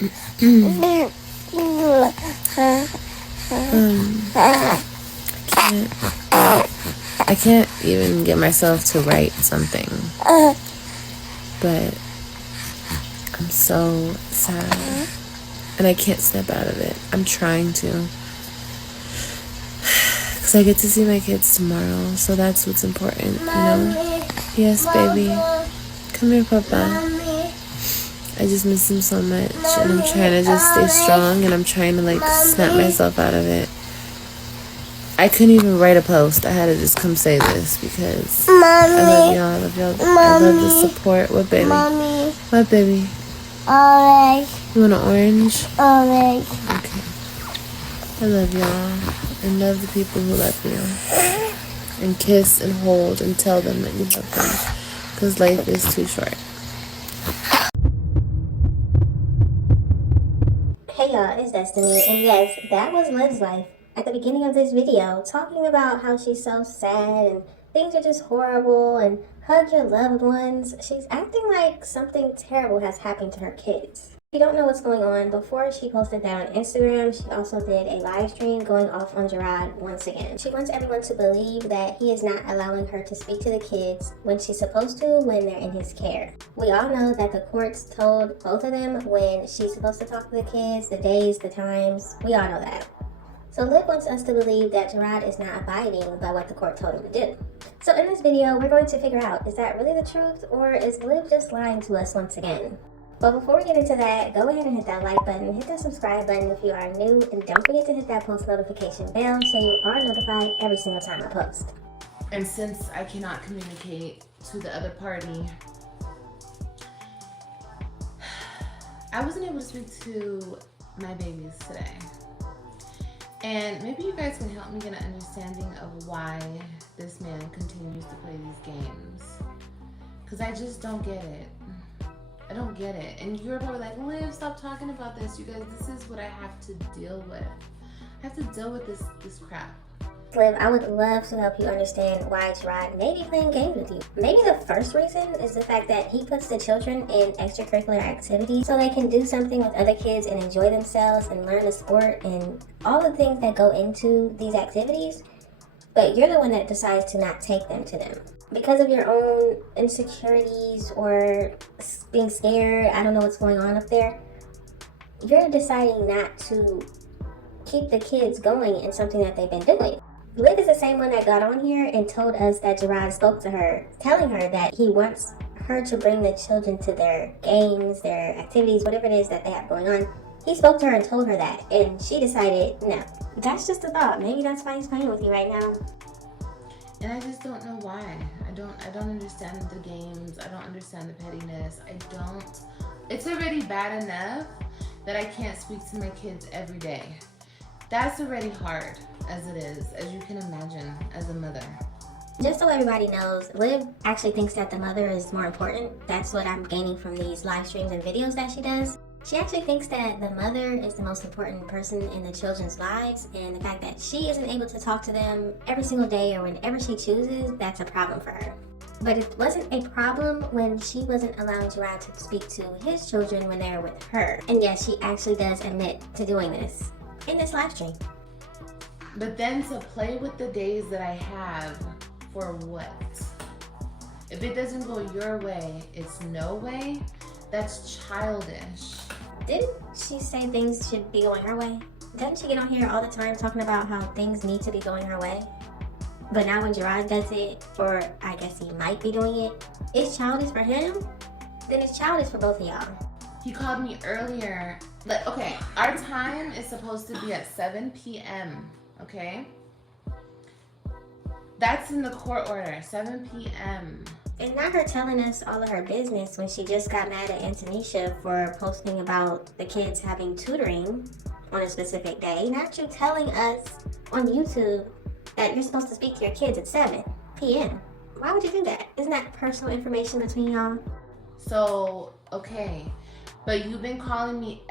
I can't even get myself to write something, but I'm so sad and I can't snap out of it. I'm trying to, because I get to see my kids tomorrow, so that's what's important, you know? Yes, baby. Come here, Papa. I just miss him so much, and I'm trying to just stay strong, and I'm trying to like snap myself out of it. I couldn't even write a post. I had to just come say this because I love y'all. I love y'all. I love the support. What, baby? What, baby? Orange. You want an orange? Orange. Okay. I love y'all and love the people who love you. And kiss and hold and tell them that you love them, because life is too short. Hey y'all, it's Destiny, and yes, that was Liv's life at the beginning of this video, talking about how she's so sad and things are just horrible and hug your loved ones. She's acting like something terrible has happened to her kids. If you don't know what's going on, before she posted that on Instagram, she also did a live stream going off on Jerrod once again. She wants everyone to believe that he is not allowing her to speak to the kids when she's supposed to when they're in his care. We all know that the courts told both of them when she's supposed to talk to the kids, the days, the times. We all know that. So Liv wants us to believe that Jerrod is not abiding by what the court told him to do. So in this video, we're going to figure out, is that really the truth, or is Liv just lying to us once again? But before we get into that, go ahead and hit that like button, hit that subscribe button if you are new, and don't forget to hit that post notification bell so you are notified every single time I post. And since I cannot communicate to the other party, I wasn't able to speak to my babies today. And maybe you guys can help me get an understanding of why this man continues to play these games. Because I just don't get it. I don't get it. And you're probably like, Liv, stop talking about this. You guys, this is what I have to deal with. I have to deal with this crap. Liv, I would love to help you understand why Jerrod may be playing games with you. Maybe the first reason is the fact that he puts the children in extracurricular activities so they can do something with other kids and enjoy themselves and learn a sport and all the things that go into these activities. But you're the one that decides to not take them to them. Because of your own insecurities or being scared, I don't know what's going on up there, you're deciding not to keep the kids going in something that they've been doing. Liv is the same one that got on here and told us that Jerrod spoke to her, telling her that he wants her to bring the children to their games, their activities, whatever it is that they have going on. He spoke to her and told her that, and she decided, no. That's just a thought. Maybe that's why he's playing with you right now. And I just don't know why. I don't understand the games. I don't understand the pettiness. It's already bad enough that I can't speak to my kids every day. That's already hard as it is, as you can imagine, as a mother. Just so everybody knows, Liv actually thinks that the mother is more important. That's what I'm gaining from these live streams and videos that she does. She actually thinks that the mother is the most important person in the children's lives, and the fact that she isn't able to talk to them every single day or whenever she chooses, that's a problem for her. But it wasn't a problem when she wasn't allowing Jerrod to speak to his children when they were with her. And yes, she actually does admit to doing this in this live stream. But then to play with the days that I have, for what? If it doesn't go your way, it's no way. That's childish. Didn't she say things should be going her way? Doesn't she get on here all the time talking about how things need to be going her way? But now when Jerrod does it, or I guess he might be doing it, it's childish for him, then it's childish for both of y'all. He called me earlier. Like, okay, our time is supposed to be at 7 p.m., okay? That's in the court order, 7 p.m. And not her telling us all of her business when she just got mad at Antonisha for posting about the kids having tutoring on a specific day. Not you telling us on YouTube that you're supposed to speak to your kids at 7 p.m. Why would you do that? Isn't that personal information between y'all? So, okay. But you've been calling me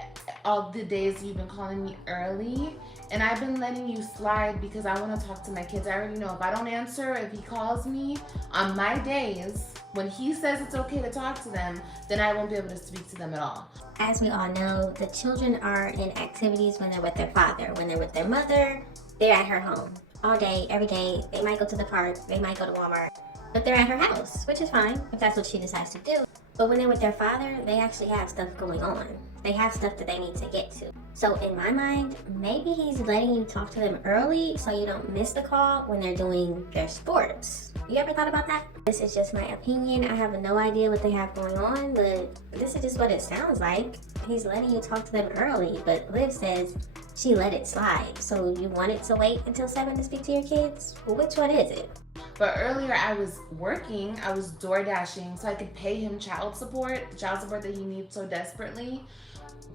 all the days, you've been calling me early, and I've been letting you slide because I want to talk to my kids. I already know if I don't answer, if he calls me on my days When he says it's okay to talk to them, then I won't be able to speak to them at all. As we all know, the children are in activities when they're with their father. When they're with their mother, they're at her home all day, every day. They might go to the park, they might go to Walmart, but they're at her house, which is fine if that's what she decides to do. But when they're with their father, they actually have stuff going on. They have stuff that they need to get to. So in my mind, maybe he's letting you talk to them early so you don't miss the call when they're doing their sports. You ever thought about that? This is just my opinion. I have no idea what they have going on, but this is just what it sounds like. He's letting you talk to them early, but Liv says she let it slide. So you wanted to wait until 7 to speak to your kids? Well, which one is it? But earlier I was working, I was door dashing so I could pay him child support, the child support that he needs so desperately.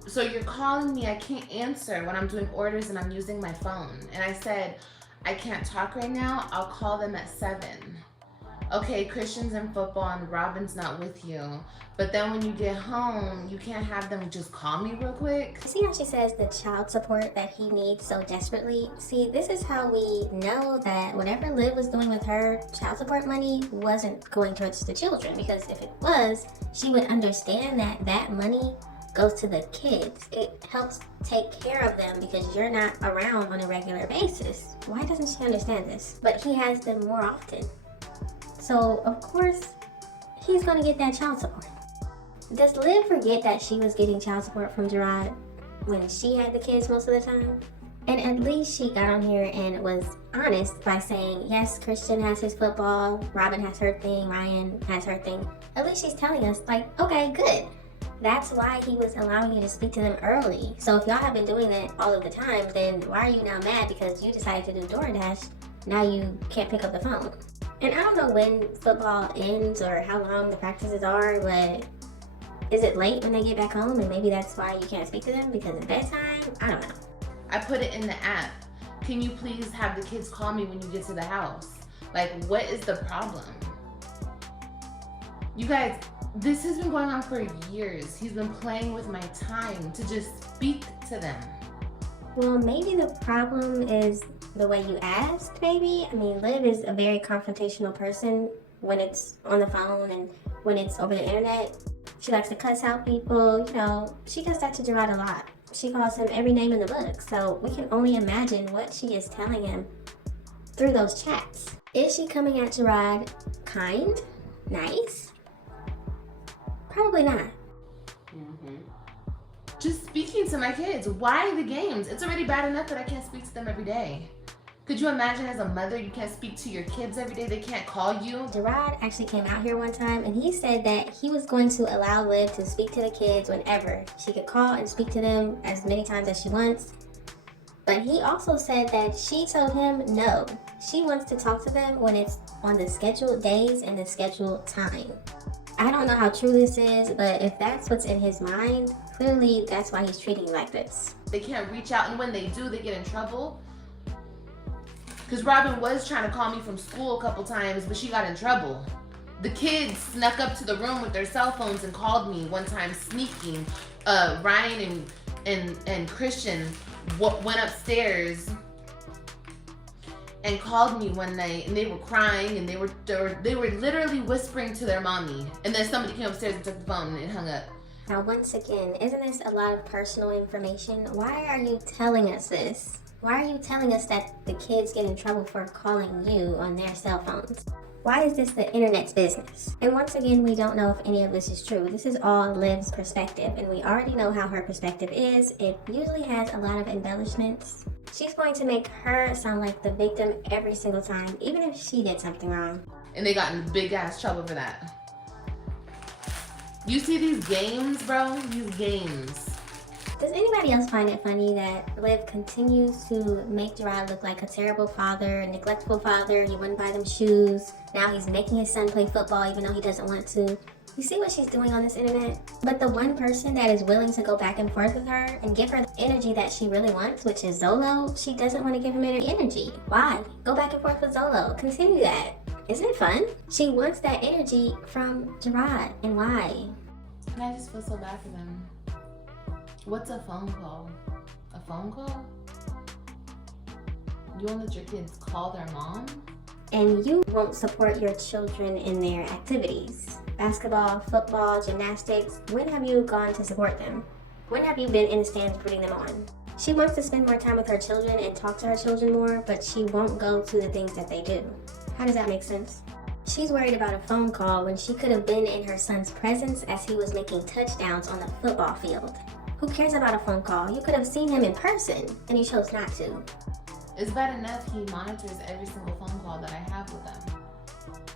So you're calling me, I can't answer when I'm doing orders and I'm using my phone. And I said, I can't talk right now, I'll call them at 7. Okay, Christian's in football and Robin's not with you. But then when you get home, you can't have them just call me real quick. See how she says the child support that he needs so desperately? See, this is how we know that whatever Liv was doing with her child support money wasn't going towards the children. Because if it was, she would understand that that money goes to the kids. It helps take care of them because you're not around on a regular basis. Why doesn't she understand this? But he has them more often. So, of course, he's gonna get that child support. Does Liv forget that she was getting child support from Jerrod when she had the kids most of the time? And at least she got on here and was honest by saying, yes, Christian has his football, Robin has her thing, Ryan has her thing. At least she's telling us, like, okay, good. That's why he was allowing you to speak to them early. So if y'all have been doing that all of the time, then why are you now mad because you decided to do DoorDash? Now you can't pick up the phone. And I don't know when football ends or how long the practices are, but is it late when they get back home and maybe that's why you can't speak to them because it's bedtime? I don't know. I put it in the app. Can you please have the kids call me when you get to the house? Like, what is the problem? You guys, this has been going on for years. He's been playing with my time to just speak to them. Well, maybe the problem is the way you asked, maybe. I mean, Liv is a very confrontational person when it's on the phone and when it's over the internet. She likes to cuss out people, you know. She does that to Jerrod a lot. She calls him every name in the book. So we can only imagine what she is telling him through those chats. Is she coming at Jerrod kind? Nice? Probably not. Just speaking to my kids. Why the games? It's already bad enough that I can't speak to them every day. Could you imagine as a mother, you can't speak to your kids every day? They can't call you? Jerrod actually came out here one time and he said that he was going to allow Liv to speak to the kids whenever. She could call and speak to them as many times as she wants. But he also said that she told him no. She wants to talk to them when it's on the scheduled days and the scheduled time. I don't know how true this is, but if that's what's in his mind, clearly that's why he's treating you like this. They can't reach out, and when they do, they get in trouble. Because Robin was trying to call me from school a couple times, but she got in trouble. The kids snuck up to the room with their cell phones and called me one time sneaking. Ryan and Christian went upstairs and called me one night, and they were crying, and they were literally whispering to their mommy. And then somebody came upstairs and took the phone and it hung up. Now, once again, isn't this a lot of personal information? Why are you telling us this? Why are you telling us that the kids get in trouble for calling you on their cell phones? Why is this the internet's business? And once again, we don't know if any of this is true. This is all Liv's perspective, and we already know how her perspective is. It usually has a lot of embellishments. She's going to make her sound like the victim every single time, even if she did something wrong. And they got in big ass trouble for that. You see these games, bro? These games. Does anybody else find it funny that Liv continues to make Jerrod look like a terrible father, a neglectful father? He wouldn't buy them shoes. Now he's making his son play football even though he doesn't want to. You see what she's doing on this internet? But the one person that is willing to go back and forth with her and give her the energy that she really wants, which is Zolo, she doesn't want to give him any energy. Why? Go back and forth with Zolo. Continue that. Isn't it fun? She wants that energy from Jerrod. And why? And I just feel so bad for them. What's a phone call? A phone call? You won't let your kids call their mom? And you won't support your children in their activities. basketball, football, gymnastics, when have you gone to support them? When have you been in the stands rooting them on? She wants to spend more time with her children and talk to her children more, but she won't go to the things that they do. How does that make sense? She's worried about a phone call when she could have been in her son's presence as he was making touchdowns on the football field. Who cares about a phone call? You could have seen him in person, and you chose not to. It's bad enough he monitors every single phone call that I have with them.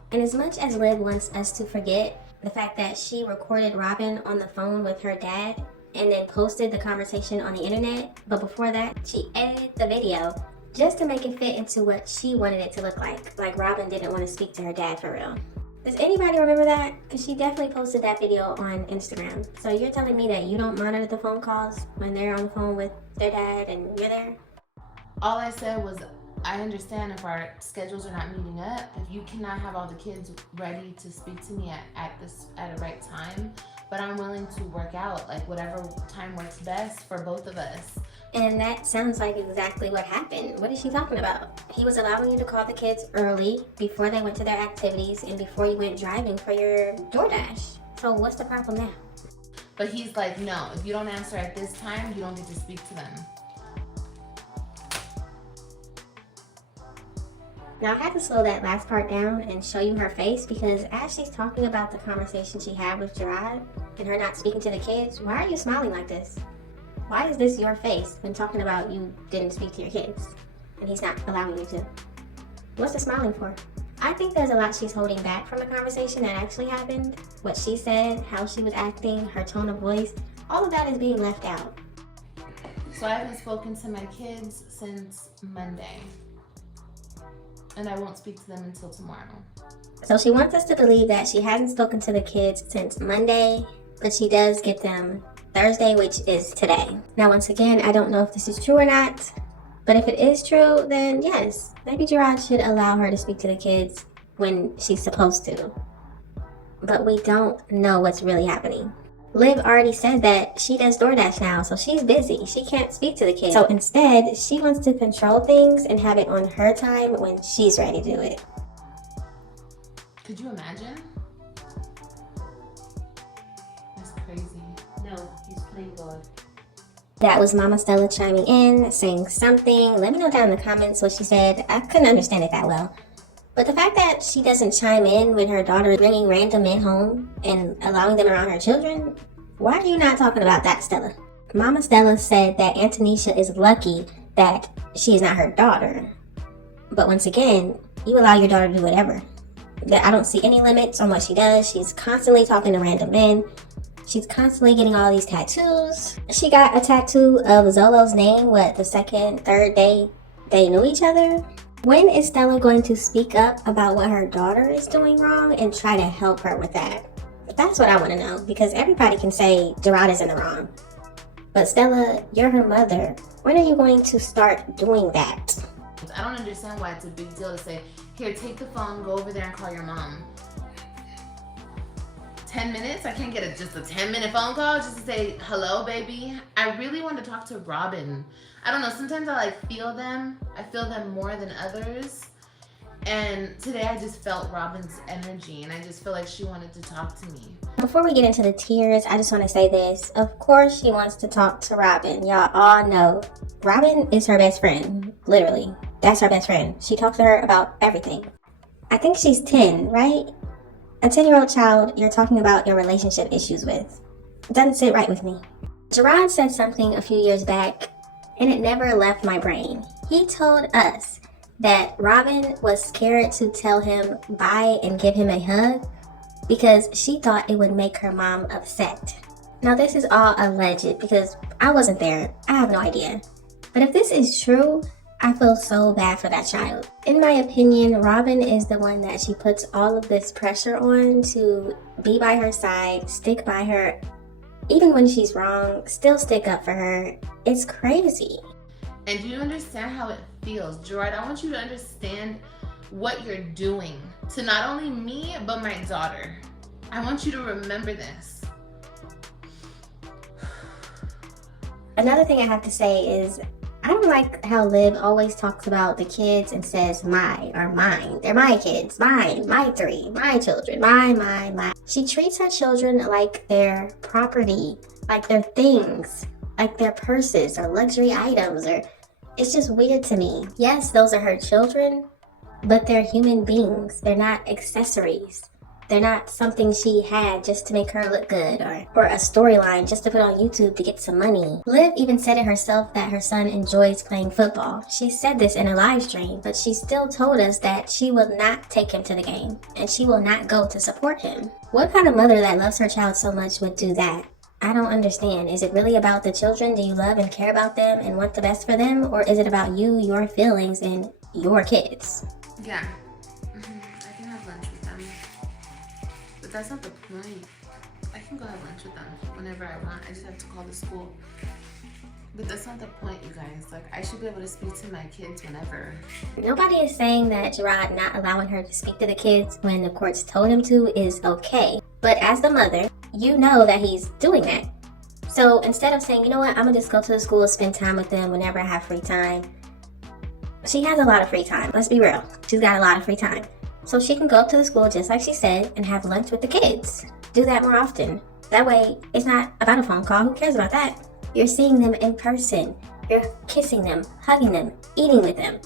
And as much as Liv wants us to forget the fact that she recorded Robin on the phone with her dad and then posted the conversation on the internet, but before that, she edited the video just to make it fit into what she wanted it to look like Robin didn't want to speak to her dad for real. Does anybody remember that? Because she definitely posted that video on Instagram. So you're telling me that you don't monitor the phone calls when they're on the phone with their dad and you're there? All I said was, I understand if our schedules are not meeting up, if you cannot have all the kids ready to speak to me at a right time, but I'm willing to work out like whatever time works best for both of us. And that sounds like exactly what happened. What is she talking about? He was allowing you to call the kids early before they went to their activities and before you went driving for your DoorDash. So what's the problem now? But he's like, no, if you don't answer at this time, you don't get to speak to them. Now I had to slow that last part down and show you her face because as she's talking about the conversation she had with Jerrod and her not speaking to the kids, why are you smiling like this? Why is this your face when talking about you didn't speak to your kids and he's not allowing you to? What's the smiling for? I think there's a lot she's holding back from the conversation that actually happened. What she said, how she was acting, her tone of voice, all of that is being left out. So I haven't spoken to my kids since Monday. And I won't speak to them until tomorrow. So she wants us to believe that she hasn't spoken to the kids since Monday, but she does get them Thursday, which is today. Now, once again, I don't know if this is true or not, but if it is true, then yes, maybe Jerrod should allow her to speak to the kids when she's supposed to. But we don't know what's really happening. Liv already said that she does DoorDash now, so she's busy. She can't speak to the kids. So instead, she wants to control things and have it on her time when she's ready to do it. Could you imagine? That's crazy. No, he's playing God. That was Mama Stella chiming in, saying something. Let me know down in the comments what she said. I couldn't understand it that well. But the fact that she doesn't chime in when her daughter is bringing random men home and allowing them around her children, why are you not talking about that, Stella? Mama Stella said that Antonisha is lucky that she is not her daughter. But once again, you allow your daughter to do whatever. I don't see any limits on what she does. She's constantly talking to random men. She's constantly getting all these tattoos. She got a tattoo of Zolo's name, the second, third day they knew each other? When is Stella going to speak up about what her daughter is doing wrong and try to help her with that? That's what I want to know, because everybody can say Jerrod is in the wrong. But Stella, you're her mother. When are you going to start doing that? I don't understand why it's a big deal to say, here, take the phone, go over there and call your mom. 10 minutes? I can't get just a 10-minute phone call just to say, hello, baby. I really want to talk to Robin. I don't know, sometimes I feel them. I feel them more than others. And today I just felt Robin's energy and I just feel like she wanted to talk to me. Before we get into the tears, I just want to say this. Of course she wants to talk to Robin. Y'all all know Robin is her best friend. Literally. That's her best friend. She talks to her about everything. I think she's 10, right? A 10-year-old child you're talking about your relationship issues with. It doesn't sit right with me. Jerrod said something a few years back, and it never left my brain. He told us that Robin was scared to tell him bye and give him a hug because she thought it would make her mom upset. Now this is all alleged because I wasn't there. I have no idea. But if this is true, I feel so bad for that child. In my opinion, Robin is the one that she puts all of this pressure on to be by her side, stick by her, even when she's wrong, still stick up for her. It's crazy. And do you understand how it feels? Jerrod, I want you to understand what you're doing to not only me, but my daughter. I want you to remember this. Another thing I have to say is, I don't like how Liv always talks about the kids and says my or mine. They're my kids, mine, my three, my children, my. She treats her children like their property, like their things, like their purses or luxury items, or it's just weird to me. Yes, those are her children, but they're human beings. They're not accessories. They're not something she had just to make her look good, or a storyline just to put on YouTube to get some money. Liv even said it herself that her son enjoys playing football. She said this in a live stream, but she still told us that she will not take him to the game, and she will not go to support him. What kind of mother that loves her child so much would do that? I don't understand. Is it really about the children? Do you love and care about them and want the best for them? Or is it about you, your feelings, and your kids? Yeah. I can have lunch with them. But that's not the point. I can go have lunch with them whenever I want. I just have to call the school. But that's not the point, you guys. Like, I should be able to speak to my kids whenever. Nobody is saying that Jerrod not allowing her to speak to the kids when the courts told him to is okay. But as the mother, you know that he's doing that. So instead of saying, you know what, I'm gonna just go to the school, spend time with them whenever I have free time. She has a lot of free time. Let's be real. She's got a lot of free time. So she can go up to the school, just like she said, and have lunch with the kids. Do that more often. That way, it's not about a phone call. Who cares about that? You're seeing them in person. You're kissing them, hugging them, eating with them,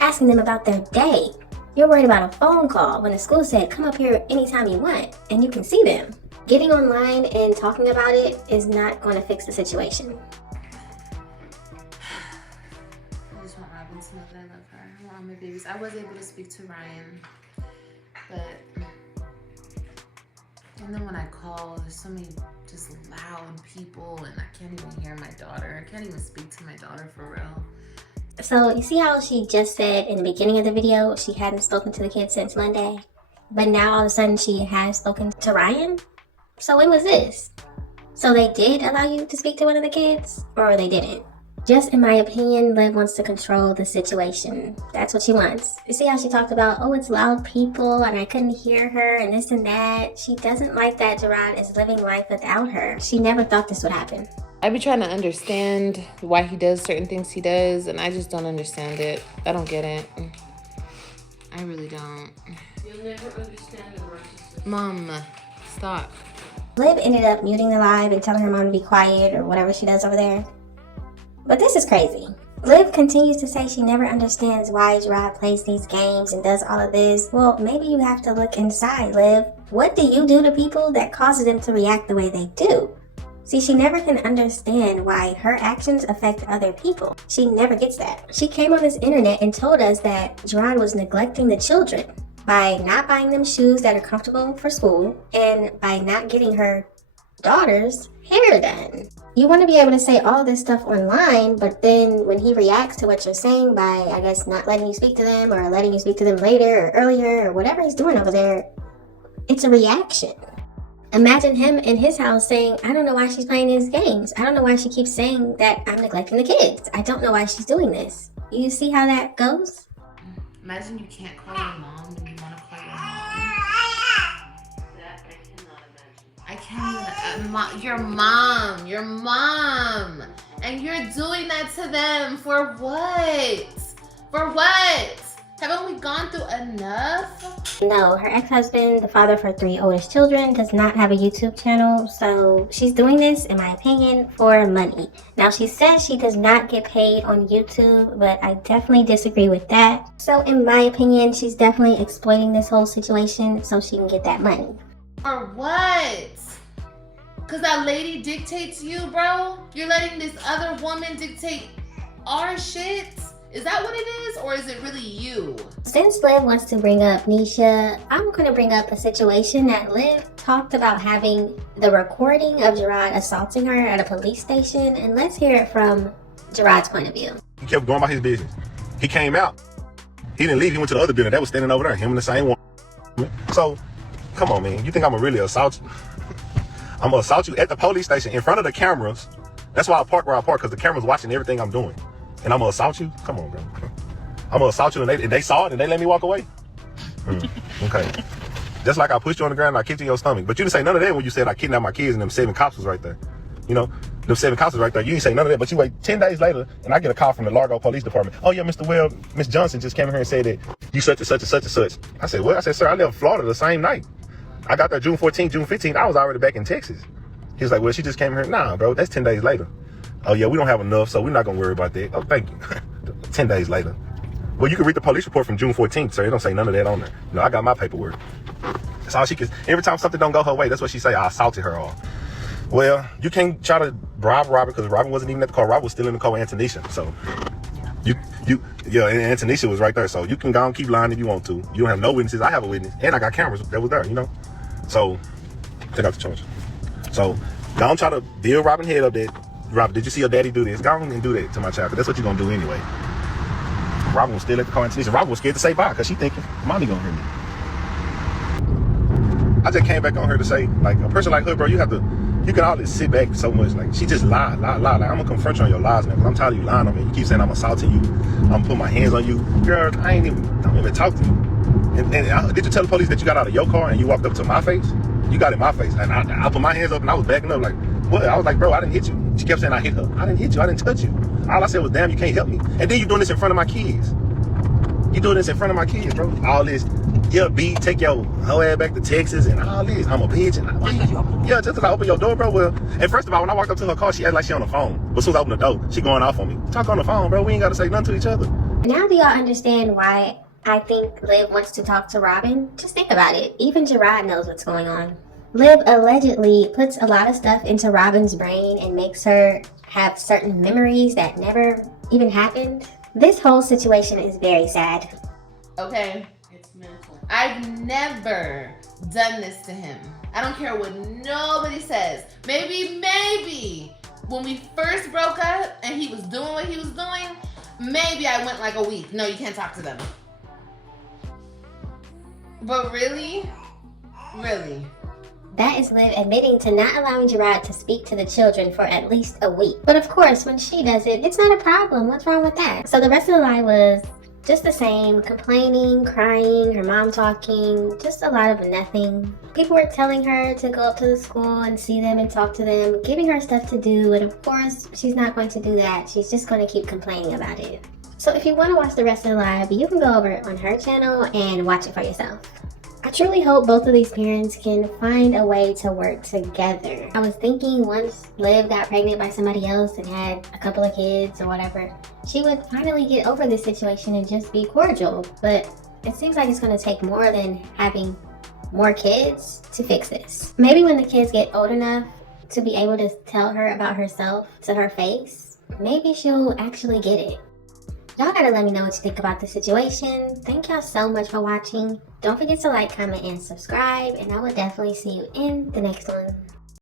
asking them about their day. You're worried about a phone call when the school said, come up here anytime you want, and you can see them. Getting online and talking about it is not going to fix the situation. I just want Robin to know that I love her. I want all my babies. I was able to speak to Ryan, but and then when I call, there's so many just loud people, and I can't even hear my daughter. I can't even speak to my daughter for real. So you see how she just said in the beginning of the video she hadn't spoken to the kids since Monday, but now all of a sudden she has spoken to Ryan? So when was this? So they did allow you to speak to one of the kids, or they didn't? Just in my opinion, Liv wants to control the situation. That's what she wants. You see how she talked about, oh, it's loud people and I couldn't hear her and this and that. She doesn't like that Jerrod is living life without her. She never thought this would happen. I be trying to understand why he does certain things he does, and I just don't understand it. I don't get it. I really don't. You'll never understand the narcissist. Mom, stop. Liv ended up muting the live and telling her mom to be quiet or whatever she does over there. But this is crazy. Liv continues to say she never understands why Jerrod plays these games and does all of this. Well, maybe you have to look inside, Liv. What do you do to people that causes them to react the way they do? See, she never can understand why her actions affect other people. She never gets that. She came on this internet and told us that Jerrod was neglecting the children by not buying them shoes that are comfortable for school and by not getting her daughter's hair done. You want to be able to say all this stuff online, but then when he reacts to what you're saying by, I guess, not letting you speak to them or letting you speak to them later or earlier or whatever he's doing over there, it's a reaction. Imagine him in his house saying, I don't know why she's playing these games. I don't know why she keeps saying that I'm neglecting the kids. I don't know why she's doing this. You see how that goes? Imagine you can't call your mom when you want to call your mom. That I cannot imagine. I can't even, your mom, and you're doing that to them for what? For what? Haven't we gone through enough? No, her ex-husband, the father of her 3 oldest children, does not have a YouTube channel, so she's doing this, in my opinion, for money. Now, she says she does not get paid on YouTube, but I definitely disagree with that. So, in my opinion, she's definitely exploiting this whole situation so she can get that money. For what? Because that lady dictates you, bro? You're letting this other woman dictate our shit? Is that what it is, or is it really you? Since Liv wants to bring up Nisha, I'm going to bring up a situation that Liv talked about having the recording of Jerrod assaulting her at a police station, and let's hear it from Jerrod's point of view. He kept going about his business. He came out. He didn't leave. He went to the other building. That was standing over there. Him and the same one. So, come on, man. You think I'm going to really assault you? I'm going to assault you at the police station in front of the cameras. That's why I park where I park, because the camera's watching everything I'm doing. And I'm gonna assault you? Come on, bro. I'm gonna assault you, and they saw it and they let me walk away? Okay. Just like I pushed you on the ground and I kicked you in your stomach. But you didn't say none of that when you said I kidnapped my kids and them 7 cops was right there. You know, them 7 cops was right there. You didn't say none of that, but you wait 10 days later and I get a call from the Largo Police Department. Oh yeah, Mr. Weld, Miss Johnson just came in here and said that you such and such and such and such. I said, what? I said, sir, I left Florida the same night. I got there June 14th, June 15th. I was already back in Texas. He was like, well, she just came here. Nah, bro, that's 10 days later. Oh, yeah, we don't have enough, so we're not going to worry about that. Oh, thank you. 10 days later. Well, you can read the police report from June 14th, sir. It don't say none of that on there. You know, I got my paperwork. That's all she can. Every time something don't go her way, that's what she say. I assaulted her all. Well, you can't try to bribe Robert because Robert wasn't even at the car. Robert was still in the car with Antonisha. So, and Antonisha was right there. So you can go and keep lying if you want to. You don't have no witnesses. I have a witness, and I got cameras that was there. You know. So, take out the charge. So, don't try to build Robin head up that. Robert, did you see your daddy do this? Go on and do that to my child. Cause that's what you're gonna do anyway. Robin was still at the car. Antonisha. Robin was scared to say bye because she thinking, mommy gonna hear me. I just came back on her to say, like, a person like her, bro, you can always sit back so much. Like, she just lied. Like, I'm gonna confront you on your lies now, because I'm tired of you lying on me. You keep saying I'm assaulting you. I'm gonna put my hands on you. Girl, don't even talk to me. And did you tell the police that you got out of your car and you walked up to my face? You got in my face. And I put my hands up and I was backing up like, what? I was like, bro, I didn't hit you. She kept saying I hit her. I didn't hit you. I didn't touch you. All I said was, damn, you can't help me. And then you doing this in front of my kids. You doing this in front of my kids, bro. All this, yeah, B, take your whole ass back to Texas and all this. I'm a bitch. And yeah, just because I open your door, bro. Well, and first of all, when I walked up to her car, she acted like she on the phone. But as soon as I open the door, she going off on me. Talk on the phone, bro. We ain't got to say nothing to each other. Now do y'all understand why I think Liv wants to talk to Robin? Just think about it. Even Jerrod knows what's going on. Liv allegedly puts a lot of stuff into Robin's brain and makes her have certain memories that never even happened. This whole situation is very sad. Okay? It's mental. I've never done this to him. I don't care what nobody says. Maybe when we first broke up and he was doing what he was doing, maybe I went like a week. No, you can't talk to them. But really? That is Liv admitting to not allowing Jerrod to speak to the children for at least a week. But of course, when she does it, it's not a problem. What's wrong with that? So the rest of the lie was just the same, complaining, crying, her mom talking, just a lot of nothing. People were telling her to go up to the school and see them and talk to them, giving her stuff to do, and of course, she's not going to do that. She's just going to keep complaining about it. So if you want to watch the rest of the live, you can go over on her channel and watch it for yourself. I truly hope both of these parents can find a way to work together. I was thinking once Liv got pregnant by somebody else and had a couple of kids or whatever, she would finally get over this situation and just be cordial. But it seems like it's going to take more than having more kids to fix this. Maybe when the kids get old enough to be able to tell her about herself to her face, maybe she'll actually get it. Y'all gotta let me know what you think about the situation. Thank y'all so much for watching. Don't forget to like, comment, and subscribe, and I will definitely see you in the next one.